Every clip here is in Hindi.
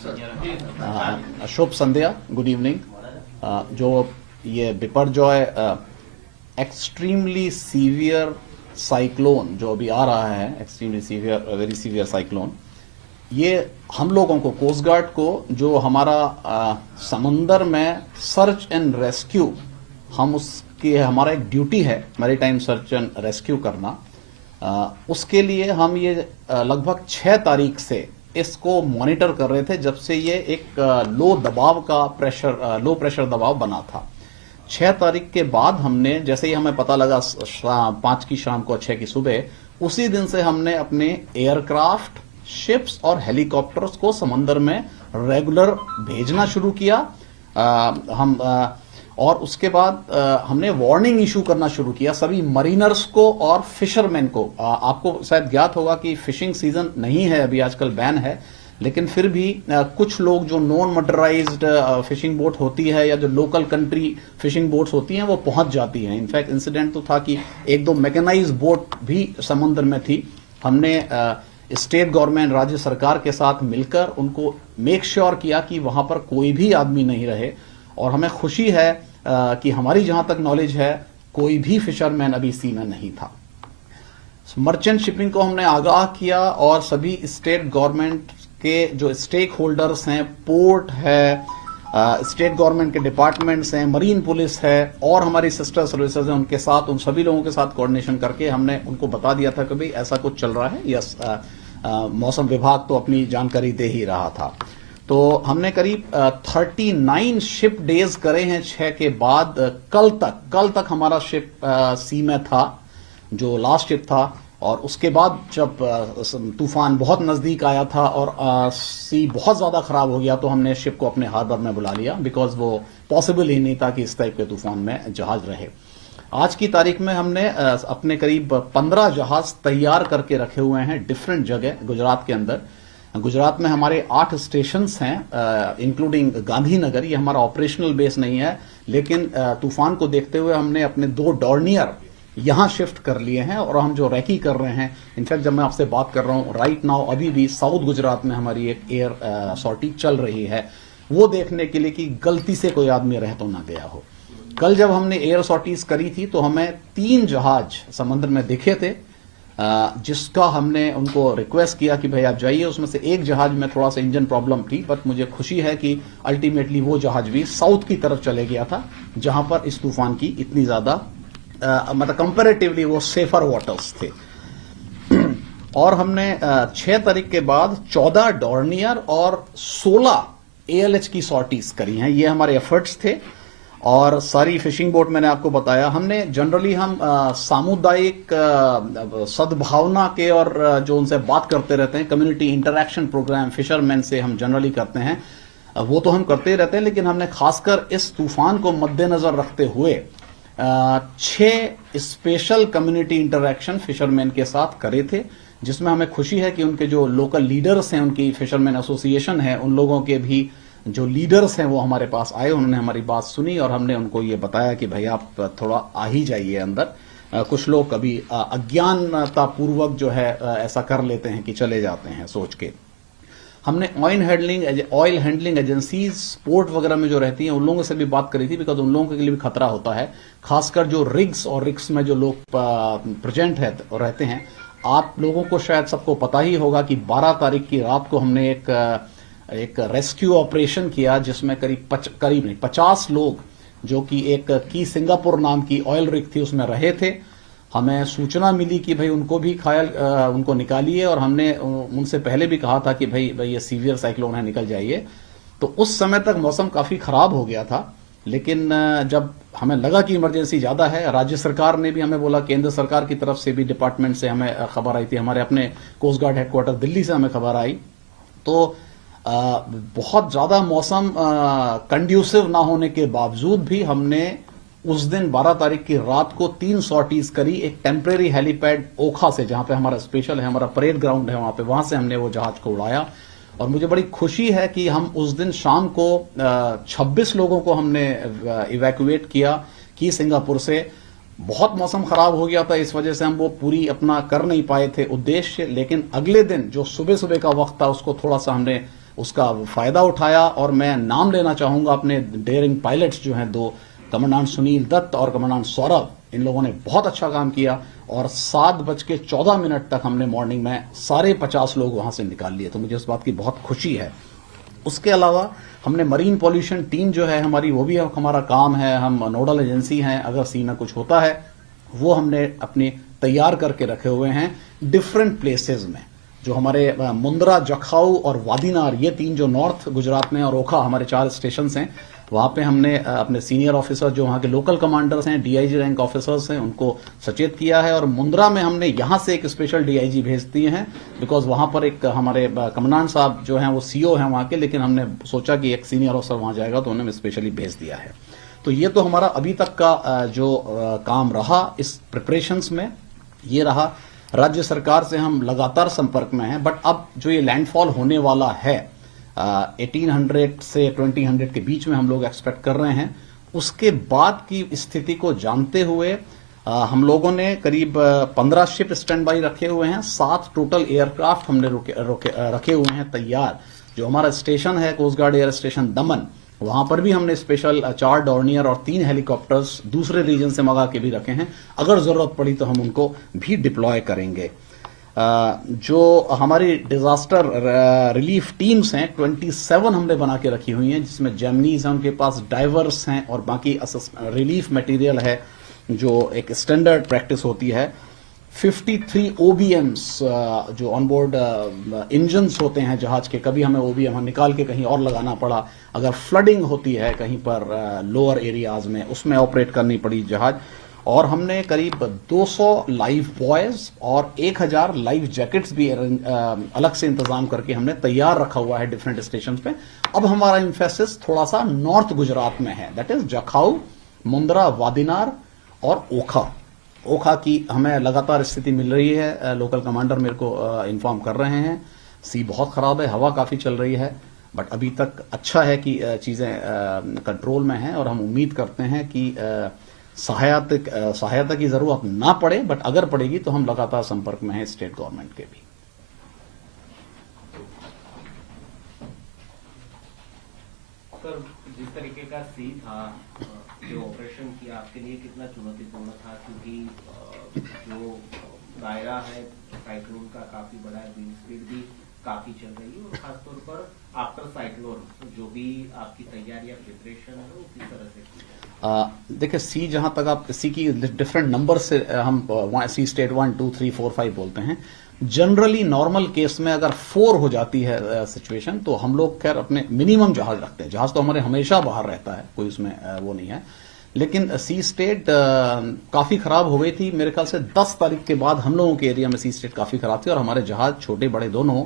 शुभ संध्या, गुड इवनिंग। जो ये बिपरजॉय एक्सट्रीमली सीवियर साइक्लोन जो अभी आ रहा है, extremely severe, very severe cyclone, ये हम लोगों को, कोस्ट गार्ड को, जो हमारा समंदर में सर्च एंड रेस्क्यू, हम उसकी हमारा एक ड्यूटी है मैरीटाइम सर्च एंड रेस्क्यू करना, उसके लिए हम ये लगभग 6 तारीख से इसको मॉनिटर कर रहे थे, जब से ये एक लो प्रेशर दबाव बना था। 6 तारीख के बाद हमने, जैसे ही हमें पता लगा 5 की शाम को 6 की सुबह, उसी दिन से हमने अपने एयरक्राफ्ट, शिप्स और हेलीकॉप्टर्स को समंदर में रेगुलर भेजना शुरू किया। और उसके बाद हमने वार्निंग इशू करना शुरू किया सभी मरीनर्स को और फिशरमैन को। आपको शायद ज्ञात होगा कि फिशिंग सीजन नहीं है अभी, आजकल बैन है, लेकिन फिर भी कुछ लोग जो नॉन मोटराइज्ड फिशिंग बोट होती है या जो लोकल कंट्री फिशिंग बोट्स होती हैं वो पहुंच जाती हैं। इनफैक्ट इंसिडेंट तो था कि 1-2 मैकेनाइज्ड बोट भी समुद्र में थी। हमने स्टेट गवर्नमेंट, राज्य सरकार के साथ मिलकर उनको मेक श्योर किया कि वहां पर कोई भी आदमी नहीं रहे, और हमें खुशी है कि हमारी जहां तक नॉलेज है कोई भी फिशरमैन अभी सी में नहीं था। मर्चेंट शिपिंग को हमने आगाह किया और सभी स्टेट गवर्नमेंट के जो स्टेक होल्डर्स हैं, पोर्ट है, स्टेट गवर्नमेंट के डिपार्टमेंट्स हैं, मरीन पुलिस है और हमारी सिस्टर सर्विसेज हैं, उनके साथ, उन सभी लोगों के साथ कोऑर्डिनेशन करके हमने उनको बता दिया था कि भाई ऐसा कुछ चल रहा है। यस, मौसम विभाग तो अपनी जानकारी दे ही रहा था। तो हमने करीब 39 शिप डेज करे हैं 6 के बाद। कल तक हमारा शिप सी में था, जो लास्ट शिप था, और उसके बाद जब तूफान बहुत नजदीक आया था और सी बहुत ज्यादा खराब हो गया, तो हमने शिप को अपने हार्बर में बुला लिया, बिकॉज वो पॉसिबल ही नहीं था कि इस टाइप के तूफान में जहाज रहे। आज की तारीख में हमने अपने करीब 15 जहाज तैयार करके रखे हुए हैं डिफरेंट जगह गुजरात के अंदर। गुजरात में हमारे 8 स्टेशंस हैं, इंक्लूडिंग गांधीनगर। ये हमारा ऑपरेशनल बेस नहीं है, लेकिन तूफान को देखते हुए हमने अपने 2 डॉर्नियर यहां शिफ्ट कर लिए हैं और हम जो रैकी कर रहे हैं, इनफैक्ट जब मैं आपसे बात कर रहा हूं राइट नाउ, अभी भी साउथ गुजरात में हमारी एक एयर सॉर्टी चल रही है, वो देखने के लिए कि गलती से कोई आदमी रह तो ना गया हो। कल जब हमने एयर सॉर्टीज करी थी तो हमें 3 जहाज समुद्र में दिखे थे, जिसका हमने उनको रिक्वेस्ट किया कि भाई आप जाइए। उसमें से एक जहाज में थोड़ा सा इंजन प्रॉब्लम थी, बट मुझे खुशी है कि अल्टीमेटली वो जहाज भी साउथ की तरफ चले गया था, जहां पर इस तूफान की इतनी ज्यादा मतलब कंपैरेटिवली वो सेफर वाटर्स थे। और हमने 6 तारीख के बाद 14 डॉर्नियर और 16 ALH की सॉर्टीज करी हैं। ये हमारे एफर्ट्स थे, और सारी फिशिंग बोट मैंने आपको बताया। हमने जनरली हम सामुदायिक सद्भावना के और जो उनसे बात करते रहते हैं, कम्युनिटी इंटरैक्शन प्रोग्राम फिशरमैन से हम जनरली करते हैं, वो तो हम करते ही रहते हैं, लेकिन हमने खासकर इस तूफान को मद्देनजर रखते हुए 6 स्पेशल कम्युनिटी इंटरैक्शन फिशरमैन के साथ करे थे, जिसमें हमें खुशी है कि उनके जो लोकल लीडर्स हैं, उनकी फिशरमैन एसोसिएशन है, उन लोगों के भी जो लीडर्स हैं वो हमारे पास आए, उन्होंने हमारी बात सुनी और हमने उनको ये बताया कि भाई आप थोड़ा आ ही जाइए अंदर। कुछ लोग कभी अज्ञानता पूर्वक जो है ऐसा कर लेते हैं कि चले जाते हैं सोच के। हमने ऑयल हैंडलिंग एजेंसीज पोर्ट वगैरह में जो रहती हैं उन लोगों से भी बात करी थी, बिकॉज उन लोगों के लिए भी खतरा होता है, खासकर जो रिग्स और रिग्स में जो लोग प्रेजेंट है रहते हैं। आप लोगों को शायद सबको पता ही होगा कि 12 तारीख की रात को हमने एक रेस्क्यू ऑपरेशन किया, जिसमें करीब 50 लोग, जो कि एक की सिंगापुर नाम की ऑयल रिग थी, उसमें रहे थे। हमें सूचना मिली कि भाई उनको भी उनको निकालिए, और हमने उनसे पहले भी कहा था कि भाई ये सीवियर साइक्लोन है, निकल जाइए। तो उस समय तक मौसम काफी खराब हो गया था, लेकिन जब हमें लगा कि इमरजेंसी ज्यादा है, राज्य सरकार ने भी हमें बोला, केंद्र सरकार की तरफ से भी डिपार्टमेंट से हमें खबर आई थी, हमारे अपने कोस्ट गार्ड हेडक्वार्टर दिल्ली से हमें खबर आई। तो बहुत ज्यादा मौसम कंड्यूसिव ना होने के बावजूद भी हमने उस दिन 12 तारीख की रात को 3 सॉर्टीज करी। एक टेम्परेरी हेलीपैड ओखा से, जहां पे हमारा स्पेशल है, हमारा परेड ग्राउंड है वहां से हमने वो जहाज को उड़ाया। और मुझे बड़ी खुशी है कि हम उस दिन शाम को 26 लोगों को हमने इवैक्यूएट किया की सिंगापुर से। बहुत मौसम खराब हो गया था, इस वजह से हम वो पूरी अपना कर नहीं पाए थे उद्देश्य, लेकिन अगले दिन जो सुबह सुबह का वक्त था उसको थोड़ा सा हमने उसका फायदा उठाया। और मैं नाम लेना चाहूंगा अपने डेयरिंग पायलट्स जो हैं, 2 कमांडेंट सुनील दत्त और कमांडेंट सौरभ, इन लोगों ने बहुत अच्छा काम किया और 7:14 तक हमने मॉर्निंग में सारे 50 लोग वहां से निकाल लिए, तो मुझे उस बात की बहुत खुशी है। उसके अलावा हमने मरीन पॉल्यूशन टीम जो है हमारी, वो भी हमारा काम है, हम नोडल एजेंसी हैं, अगर सी में कुछ होता है वो हमने अपने तैयार करके रखे हुए हैं डिफरेंट प्लेसेस में। जो हमारे मुंद्रा, जखाऊ और वादीनार, ये 3 जो नॉर्थ गुजरात में, और ओखा, हमारे 4 स्टेशन हैं, वहां पे हमने अपने सीनियर ऑफिसर जो वहां के लोकल कमांडर्स हैं, डीआईजी रैंक ऑफिसर्स हैं, उनको सचेत किया है। और मुंद्रा में हमने यहां से एक स्पेशल डीआईजी भेज दिए हैं, बिकॉज वहां पर एक हमारे कमांडेंट साहब जो हैं वो सीओ हैं वहां के, लेकिन हमने सोचा कि एक सीनियर ऑफिसर वहां जाएगा तो उन्हें स्पेशली भेज दिया है। तो ये तो हमारा अभी तक का जो काम रहा इस प्रिपरेशंस में, ये रहा। राज्य सरकार से हम लगातार संपर्क में हैं, बट अब जो ये लैंडफॉल होने वाला है 1800 से 2000 के बीच में हम लोग एक्सपेक्ट कर रहे हैं। उसके बाद की स्थिति को जानते हुए हम लोगों ने करीब 15 शिप स्टैंड बाई रखे हुए हैं, 7 टोटल एयरक्राफ्ट हमने रखे हुए हैं तैयार। जो हमारा स्टेशन है कोस्ट गार्ड एयर स्टेशन दमन, वहां पर भी हमने स्पेशल 4 डॉर्नियर और 3 हेलीकॉप्टर्स दूसरे रीजन से मंगा के भी रखे हैं, अगर जरूरत पड़ी तो हम उनको भी डिप्लॉय करेंगे। जो हमारी डिजास्टर रिलीफ टीम्स हैं 27 हमने बना के रखी हुई हैं, जिसमें जेमनीज हैं, उनके पास डाइवर्स हैं और बाकी रिलीफ मटेरियल है जो एक स्टैंडर्ड प्रैक्टिस होती है। 53 OBMs जो ऑनबोर्ड इंजन्स होते हैं जहाज के, कभी हमें OBM हम निकाल के कहीं और लगाना पड़ा, अगर फ्लडिंग होती है कहीं पर लोअर एरियाज में, उसमें ऑपरेट करनी पड़ी जहाज। और हमने करीब 200 लाइव बॉयज और 1000 लाइव जैकेट्स भी अलग से इंतजाम करके हमने तैयार रखा हुआ है डिफरेंट स्टेशन पे। अब हमारा इम्फेसिस थोड़ा सा नॉर्थ गुजरात में है, दैट इज जखाऊ, मुंद्रा, वादीनार और ओखा की हमें लगातार स्थिति मिल रही है। लोकल कमांडर मेरे को इन्फॉर्म कर रहे हैं, सी बहुत खराब है, हवा काफी चल रही है, बट अभी तक अच्छा है कि चीजें कंट्रोल में हैं और हम उम्मीद करते हैं कि सहायता की जरूरत ना पड़े, बट अगर पड़ेगी तो हम लगातार संपर्क में हैं स्टेट गवर्नमेंट के भी। सर, जिस तरीके का सी था, जो ऑपरेशन किया आपके लिए कितना चुनौतीपूर्ण था, क्योंकि जो दायरा है साइक्लोन का काफी बड़ा है, विंड स्पीड भी काफी चल रही है, और खासतौर पर आफ्टर साइक्लोन जो भी आपकी तैयारी या प्रिपरेशन है वो किस तरह से की है? देखिए, सी जहां तक आप सी की डिफरेंट नंबर से हम सी स्टेट 1, 2, 3, 4, 5 बोलते हैं। जनरली नॉर्मल केस में अगर 4 हो जाती है सिचुएशन, तो हम लोग खैर अपने मिनिमम जहाज रखते हैं। जहाज तो हमारे हमेशा बाहर रहता है, कोई उसमें वो नहीं है। लेकिन सी स्टेट काफी खराब हो गई थी, मेरे ख्याल से 10 तारीख के बाद हम लोगों के एरिया में सी स्टेट काफी खराब थी और हमारे जहाज छोटे बड़े दोनों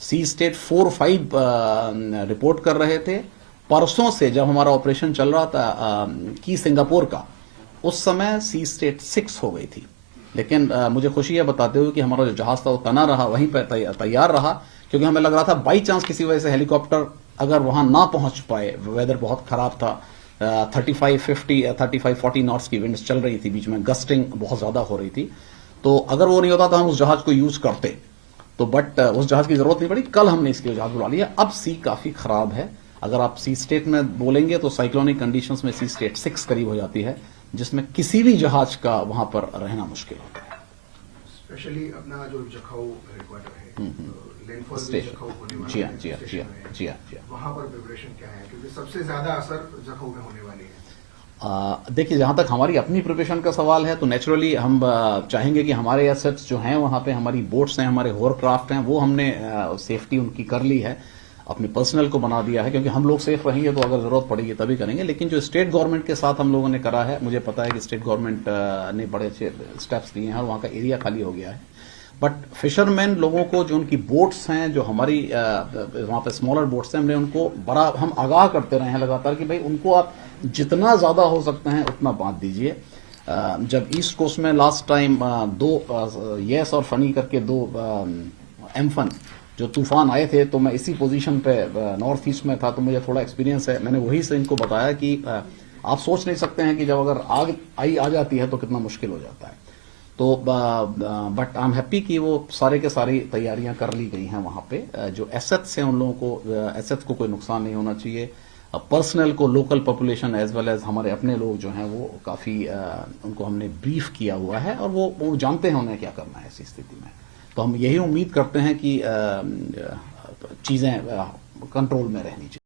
सी स्टेट 4, 5 रिपोर्ट कर रहे थे। परसों से जब हमारा ऑपरेशन चल रहा था की सिंगापुर का, उस समय सी स्टेट 6 हो गई थी। लेकिन मुझे खुशी है बताते हुए कि हमारा जो जहाज था वो तना रहा, वहीं पर तैयार रहा, क्योंकि हमें लग रहा था बाई चांस किसी वजह से हेलीकॉप्टर अगर वहां ना पहुंच पाए, वेदर बहुत खराब था, 35-40 नॉट्स की विंड्स चल रही थी, बीच में गस्टिंग बहुत ज्यादा हो रही थी, तो अगर वो नहीं होता तो हम उस जहाज को यूज करते, तो बट उस जहाज की जरूरत नहीं पड़ी। कल हमने इसके जहाज बुला लिया। अब सी काफी खराब है, अगर आप सी स्टेट में बोलेंगे तो साइक्लोनिक कंडीशंस में सी स्टेट 6 करीब हो जाती है, जिसमें किसी भी जहाज का वहां पर रहना मुश्किल होता है। स्पेशली अपना जो जखाऊ हेडक्वार्टर है, लैंडफॉल भी जखाऊ होने वाला है, जी हाँ, वहां पर प्रिपरेशन क्या है, क्योंकि सबसे ज्यादा असर जखाऊ में होने वाली है। देखिए, जहां तक हमारी अपनी प्रिपरेशन का सवाल है तो नेचुरली हम चाहेंगे कि हमारे एसेट्स जो हैं वहां पे, हमारी बोट्स हैं, हमारे होरक्राफ्ट हैं, वो हमने सेफ्टी उनकी कर ली है, अपने पर्सनल को बना दिया है, क्योंकि हम लोग सेफ रहेंगे तो अगर जरूरत पड़ेगी तभी करेंगे। लेकिन जो स्टेट गवर्नमेंट के साथ हम लोगों ने करा है, मुझे पता है कि स्टेट गवर्नमेंट ने बड़े अच्छे स्टेप्स लिए हैं और वहां का एरिया खाली हो गया है। बट फिशरमैन लोगों को, जो उनकी बोट्स हैं, जो हमारी वहां पे स्मॉलर बोट्स हैं, हमने उनको बड़ा हम आगाह करते रहे हैं लगातार कि भाई उनको आप जितना ज्यादा हो सकते हैं उतना बांध दीजिए। जब ईस्ट कोस्ट में लास्ट टाइम 2 येस और फनी करके 2 एम्फन जो तूफान आए थे, तो मैं इसी पोजीशन पे नॉर्थ ईस्ट में था, तो मुझे थोड़ा एक्सपीरियंस है। मैंने वही से इनको बताया कि आप सोच नहीं सकते हैं कि जब अगर आग आ जाती है तो कितना मुश्किल हो जाता है। तो बट आई एम हैप्पी कि वो सारे के सारी तैयारियां कर ली गई हैं वहां पे। जो एसेट्स हैं उन लोगों को एसेट्स को कोई नुकसान नहीं होना चाहिए। पर्सनल को, local population as well as हमारे अपने लोग जो हैं वो काफ़ी उनको हमने ब्रीफ किया हुआ है और वो जानते हैं उन्हें क्या करना है ऐसी स्थिति में। तो हम यही उम्मीद करते हैं कि चीज़ें कंट्रोल में रहनी चाहिए।